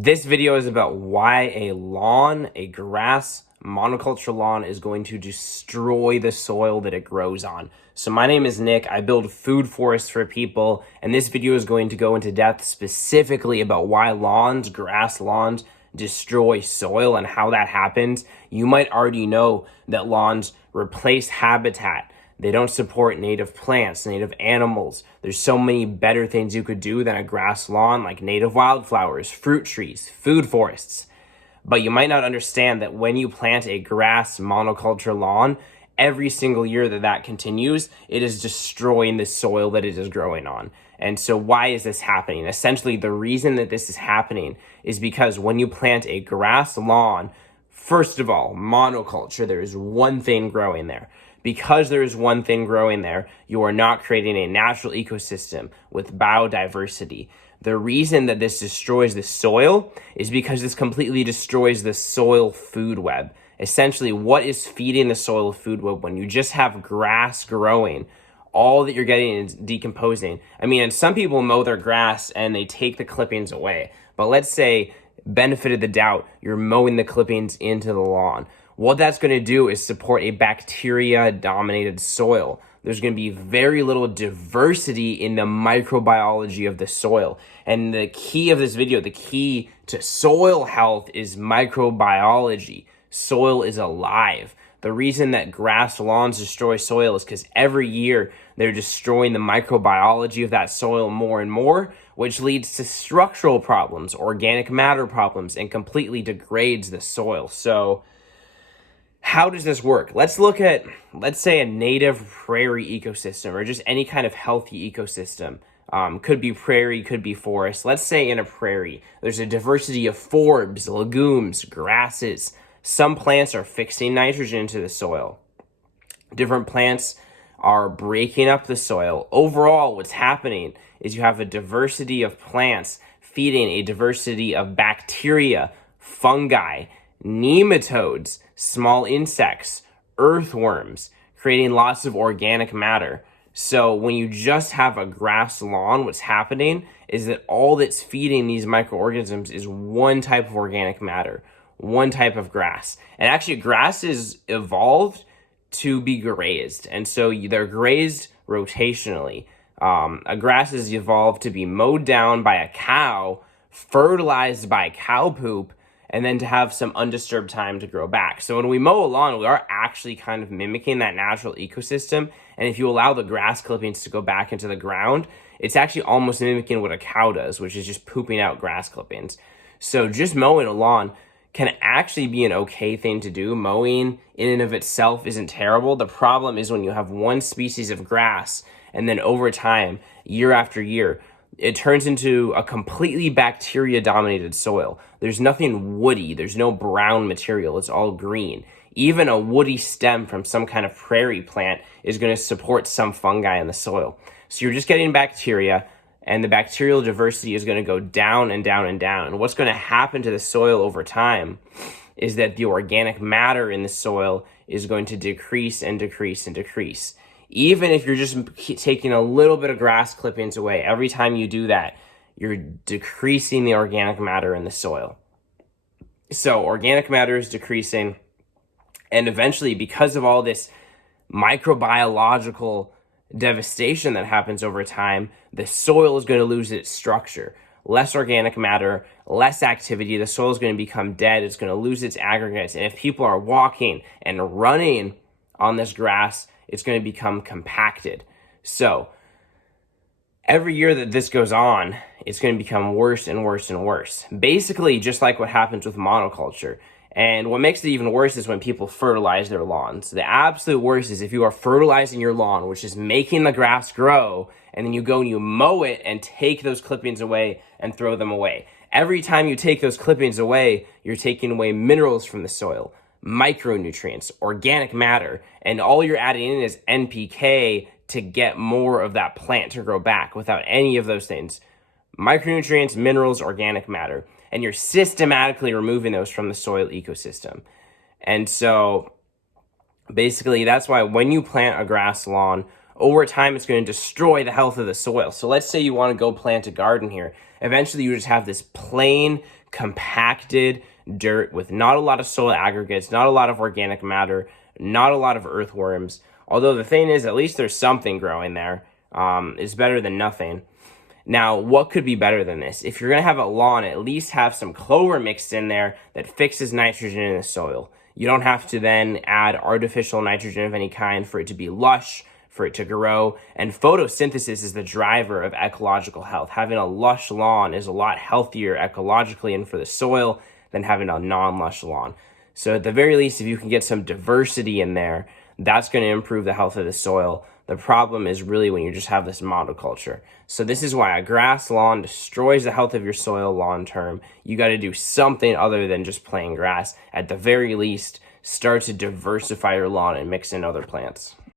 This video is about why a grass monoculture lawn is going to destroy the soil that it grows on. So my name is Nick. I build food forests for people, and this video is going to go into depth specifically about why grass lawns, destroy soil and how that happens. You might already know that lawns replace habitat. They don't support native plants, native animals. There's so many better things you could do than a grass lawn, like native wildflowers, fruit trees, food forests. But you might not understand that when you plant a grass monoculture lawn, every single year that continues, it is destroying the soil that it is growing on. And so why is this happening? Essentially, the reason that this is happening is because when you plant a grass lawn, first of all, monoculture, there is one thing growing there. Because there is one thing growing there, you are not creating a natural ecosystem with biodiversity. The reason that this destroys the soil is because this completely destroys the soil food web. Essentially, what is feeding the soil food web when you just have grass growing? All that you're getting is decomposing. I mean, and some people mow their grass and they take the clippings away. But let's say, benefit of the doubt, you're mowing the clippings into the lawn. What that's going to do is support a bacteria-dominated soil. There's going to be very little diversity in the microbiology of the soil. And the key of this video, the key to soil health is microbiology. Soil is alive. The reason that grass lawns destroy soil is because every year they're destroying the microbiology of that soil more and more, which leads to structural problems, organic matter problems, and completely degrades the soil. So how does this work? Let's look at, let's say, a native prairie ecosystem or just any kind of healthy ecosystem. Could be prairie, could be forest. Let's say in a prairie, there's a diversity of forbs, legumes, grasses. Some plants are fixing nitrogen into the soil. Different plants are breaking up the soil. Overall, what's happening is you have a diversity of plants feeding a diversity of bacteria, fungi, nematodes, small insects, earthworms, creating lots of organic matter. So when you just have a grass lawn, what's happening is that all that's feeding these microorganisms is one type of organic matter, one type of grass. And actually, grass is evolved to be grazed. And so they're grazed rotationally. A grass is evolved to be mowed down by a cow, fertilized by cow poop, and then to have some undisturbed time to grow back. So when we mow a lawn, we are actually kind of mimicking that natural ecosystem. And if you allow the grass clippings to go back into the ground, it's actually almost mimicking what a cow does, which is just pooping out grass clippings. So just mowing a lawn can actually be an okay thing to do. Mowing in and of itself isn't terrible. The problem is when you have one species of grass and then over time, year after year, it turns into a completely bacteria-dominated soil. There's nothing woody. There's no brown material. It's all green. Even a woody stem from some kind of prairie plant is going to support some fungi in the soil. So you're just getting bacteria, and the bacterial diversity is going to go down and down and down. And what's going to happen to the soil over time is that the organic matter in the soil is going to decrease and decrease and decrease. Even if you're just taking a little bit of grass clippings away, every time you do that, you're decreasing the organic matter in the soil. So organic matter is decreasing, and eventually, because of all this microbiological devastation that happens over time, the soil is going to lose its structure. Less organic matter, less activity, the soil is going to become dead, it's going to lose its aggregates, and if people are walking and running on this grass, it's going to become compacted. So every year that this goes on, it's going to become worse and worse and worse. Basically, just like what happens with monoculture. And what makes it even worse is when people fertilize their lawns. The absolute worst is if you are fertilizing your lawn, which is making the grass grow, and then you go and you mow it and take those clippings away and throw them away. Every time you take those clippings away, you're taking away minerals from the soil, micronutrients, organic matter, and all you're adding in is NPK to get more of that plant to grow back without any of those things. Micronutrients, minerals, organic matter, and you're systematically removing those from the soil ecosystem. And so basically that's why when you plant a grass lawn, over time it's going to destroy the health of the soil. So let's say you want to go plant a garden here. Eventually you just have this plain compacted dirt with not a lot of soil aggregates, not a lot of organic matter, not a lot of earthworms. Although the thing is, at least there's something growing there. It's better than nothing. Now, what could be better than this? If you're going to have a lawn, at least have some clover mixed in there that fixes nitrogen in the soil. You don't have to then add artificial nitrogen of any kind for it to be lush, for it to grow. And photosynthesis is the driver of ecological health. Having a lush lawn is a lot healthier ecologically and for the soil than having a non-lush lawn. So at the very least, if you can get some diversity in there, that's going to improve the health of the soil. The problem is really when you just have this monoculture. So this is why a grass lawn destroys the health of your soil long term. You got to do something other than just plain grass. At the very least, start to diversify your lawn and mix in other plants.